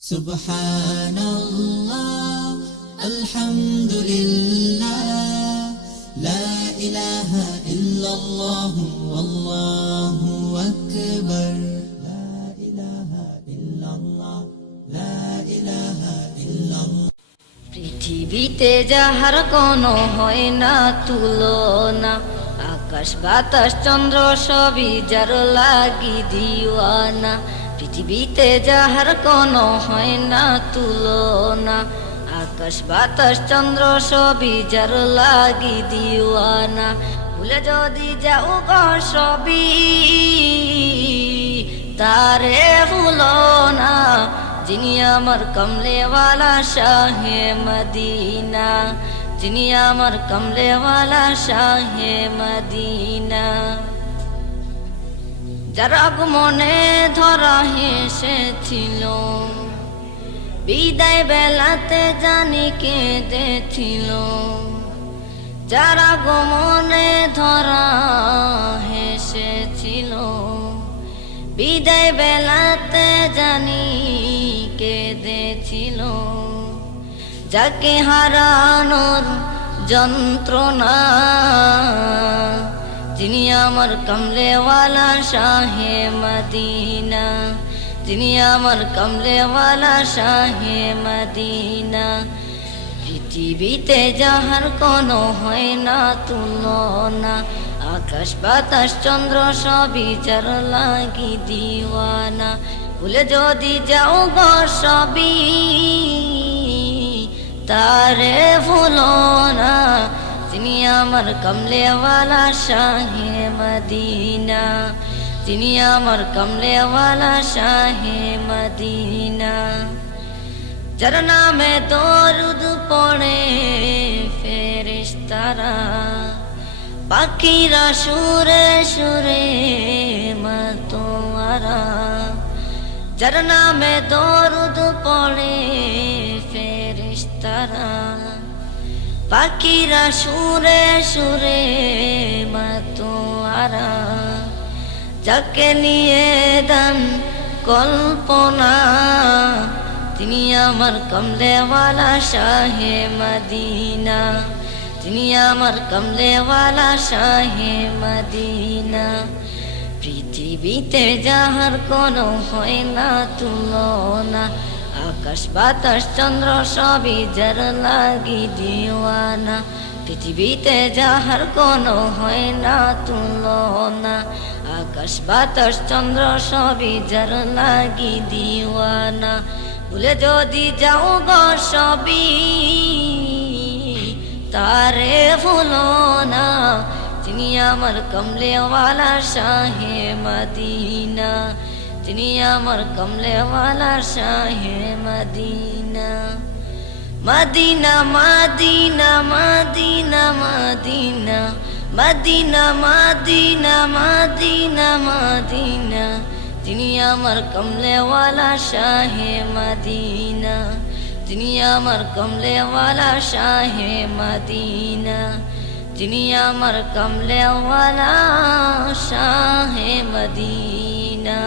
Subhanallah, Alhamdulillah, La ilaha illallah, Wallahu Akbar. La ilaha illallah, La ilaha illallah. পৃথিবীতে যাহার কোনো হয় না তুলনা, আকাশ বাতাস চন্দ্র সবই যার লাগি দিওয়ানা। পৃথিবীতে যাহার কোনো হয় না তুলনা, আকাশ বাতাস চন্দ্র সবই যার লাগি দিওয়ানা। ভুলে যদি যাও গো সবই তারে ভুলো না, যিনি আমার কমলেওয়ালা শাহে মদিনা, যিনি আমার কমলেওয়ালা শাহে মদিনা। যার আগমনে ধরা হেসেছিল, বিদায় বেলাতে জানি কেঁদেছিল। যার আগমনে ধরা হেসেছিল, বিদায় বেলাতে জানি কেঁদেছিল। যাকে হারানোর যন্ত্রণা, যিনি আমার কমলেওয়ালা শাহে মদিনা, যিনি আমার কমলেওয়ালা শাহে মদিনা। পৃথিবীতে যাহার কোনো হয় না তুলনা, আকাশ বাতাস চন্দ্র সবই যার লাগি দিওয়ানা। ভুলে যদি যাও গো সবই তারে ভুলো না, যিনি আমার কমলেওয়ালা শাহে মদিনা, যিনি আমার কমলেওয়ালা শাহে মদিনা। যার নামে দরুদ পড়ে ফেরেশতারা, পাখিরা সুরে সুরে মাতোয়ারা। যার নামে দরুদ পড়ে ফেরেশতারা, পাখিরা সুরে সুরে মাতোয়ারা। যাকে নিয়ে দান কল্পনা, তিনি আমার কমলেওয়ালা শাহে মদিনা, তিনি আমার কমলেওয়ালা শাহে মদিনা। পৃথিবীতে যাহার কোনো হয় না তুলনা, আকাশ বাতাস চন্দ্র সবই যার লাগি দিওয়ানা। পৃথিবীতে যাহার কোনো হয় না তুলনা, আকাশ বাতাস চন্দ্র সবই যার লাগি দিওয়ানা। ভুলে যদি যাও গো সবই তারে ভুলো না, যিনি আমার কমলেওয়ালা শাহে মদিনা, যিনি আমার কমলেওয়ালা শাহে Medina. Medina Medina Medina Medina Medina Medina Medina Medina, যিনি আমার কমলেওয়ালা শাহে মদিনা, যিনি আমার কমলেওয়ালা শাহে মদিনা, যিনি আমার কমলেওয়ালা শাহে মদিনা।